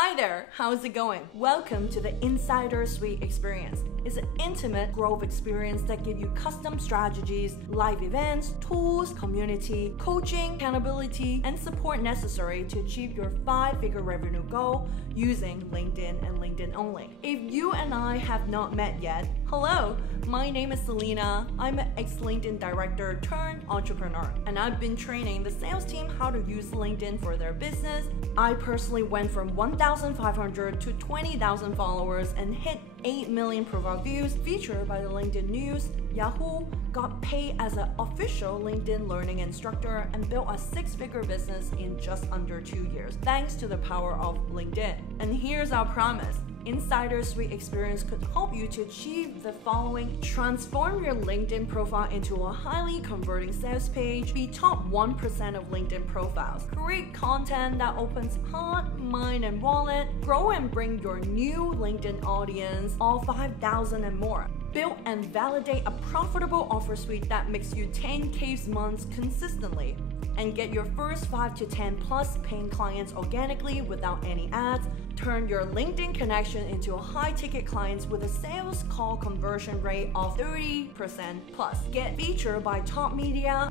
Hi there, how's it going? Welcome to the Insider Suite experience. It's an intimate growth experience that gives you custom strategies, live events, tools, community, coaching, accountability, and support necessary to achieve your 5-figure revenue goal using LinkedIn and LinkedIn only. If you and I have not met yet, hello, my name is Salina. I'm an ex-LinkedIn director turned entrepreneur, and I've been training the sales team how to use LinkedIn for their business. I personally went from 1,500 to 20,000 followers and hit 8 million profile views, featured by the LinkedIn News, Yahoo, got paid as an official LinkedIn learning instructor, and built a 6-figure business in just under 2 years, thanks to the power of LinkedIn. And here's our promise. Insider Suite experience could help you to achieve the following: transform your LinkedIn profile into a highly converting sales page, be top 1% of LinkedIn profiles, create content that opens heart, mind, and wallet, grow and bring your new LinkedIn audience, all 5,000 and more. Build and validate a profitable offer suite that makes you 10K months consistently, and get your first 5 to 10 plus paying clients organically without any ads. Turn your LinkedIn connection into a high-ticket clients with a sales call conversion rate of 30% plus. Get featured by top media.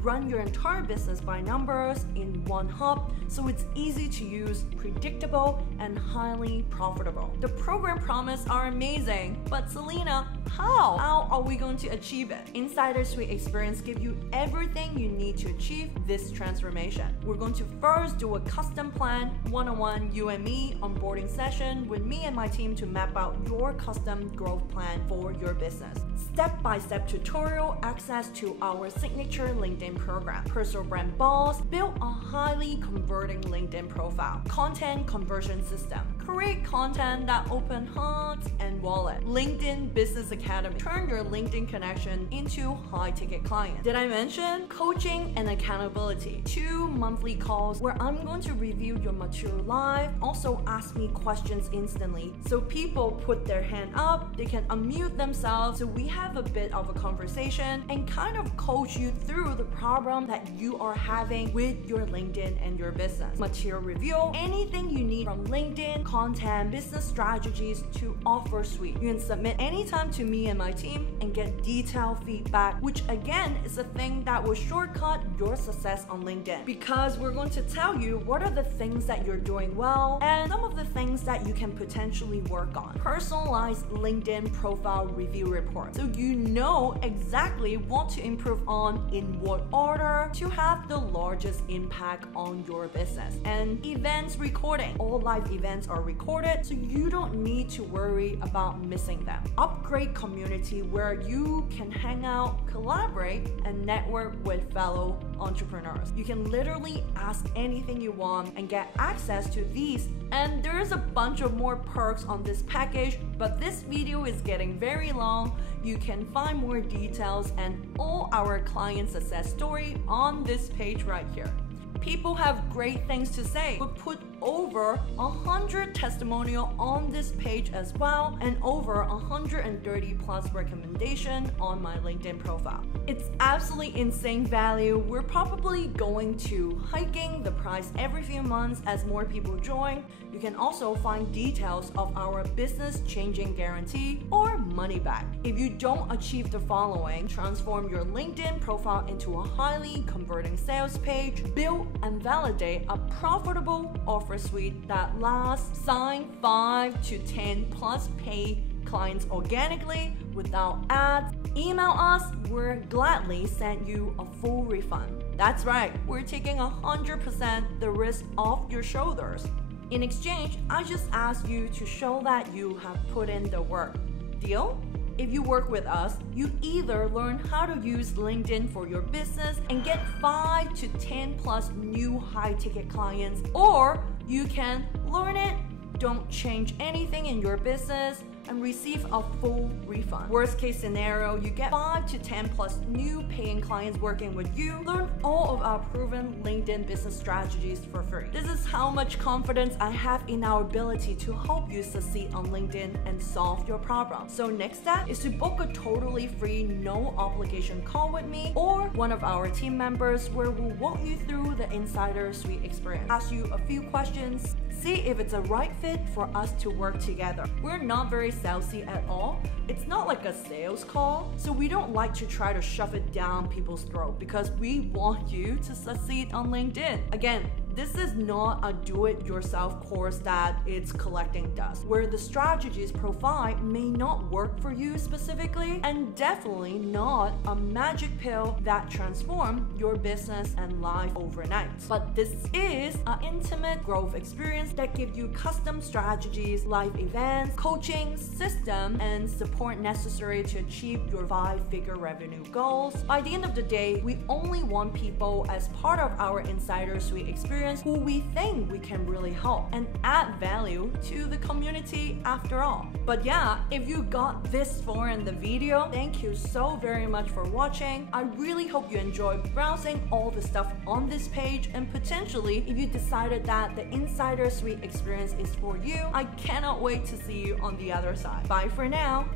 Run your entire business by numbers in one hub, so it's easy to use, predictable, and highly profitable. The program promises are amazing, but Salina, how are we going to achieve it? Insider Suite experience gives you everything you need to achieve this transformation. We're going to first do a custom plan, one-on-one you and me onboarding session with me and my team to map out your custom growth plan for your business. Step-by-step tutorial, access to our signature LinkedIn program, personal brand boss, build a highly converting LinkedIn profile, content conversion system, create content that open hearts and wallet, LinkedIn Business Academy, turn your LinkedIn connection into high-ticket clients. Did I mention coaching and accountability? 2 monthly calls where I'm going to review your material live, also ask me questions instantly, so people put their hand up, they can unmute themselves, so we have a bit of a conversation and kind of coach you through the problem that you are having with your LinkedIn and your business. Material review, anything you need from LinkedIn, content, business strategies to offer suite. You can submit anytime to me and my team and get detailed feedback, which again is a thing that will shortcut your success on LinkedIn, because we're going to tell you what are the things that you're doing well and some of the things that you can potentially work on. Personalized LinkedIn profile review report, so you know exactly what to improve on in what order to have the largest impact on your business. And events recording, all live events are recorded, so you don't need to worry about missing them. Upgrade community where you can hang out, collaborate, and network with fellow entrepreneurs. You can literally ask anything you want and get access to these, and there's a bunch of more perks on this package, but this video is getting very long. You can find more details and all our client success story on this page right here. People have great things to say. We put over 100 testimonial on this page as well, and over 130 plus recommendation on my LinkedIn profile. It's absolutely insane value. We're probably going to hiking the price every few months as more people join. You can also find details of our business changing guarantee or money back. If you don't achieve the following: transform your LinkedIn profile into a highly converting sales page, build and validate a profitable offer suite that lasts, sign 5 to 10 plus pay clients organically without ads, email us, we'll gladly send you a full refund. That's right, we're taking 100% the risk off your shoulders. In exchange, I just ask you to show that you have put in the work. Deal? If you work with us, you either learn how to use LinkedIn for your business and get 5 to 10 plus new high-ticket clients, or you can learn it, don't change anything in your business, and receive a full refund. Worst case scenario, you get 5 to 10 plus new paying clients working with you. Learn all of our proven LinkedIn business strategies for free. This is how much confidence I have in our ability to help you succeed on LinkedIn and solve your problem. So next step is to book a totally free, no obligation call with me or one of our team members, where we'll walk you through the Insider Suite experience, ask you a few questions, see if it's a right fit for us to work together. We're not very salesy at all. It's not like a sales call, so we don't like to try to shove it down people's throat because we want you to succeed on LinkedIn. Again, this is not a do-it-yourself course that it's collecting dust, where the strategies provide may not work for you specifically, and definitely not a magic pill that transforms your business and life overnight. But this is an intimate growth experience that gives you custom strategies, live events, coaching, system, and support necessary to achieve your 5-figure revenue goals. By the end of the day, we only want people as part of our Insider Suite experience who we think we can really help and add value to the community after all. But yeah, if you got this far in the video, thank you so very much for watching. I really hope you enjoyed browsing all the stuff on this page, and potentially if you decided that the Insider Suite experience is for you, I cannot wait to see you on the other side. Bye for now.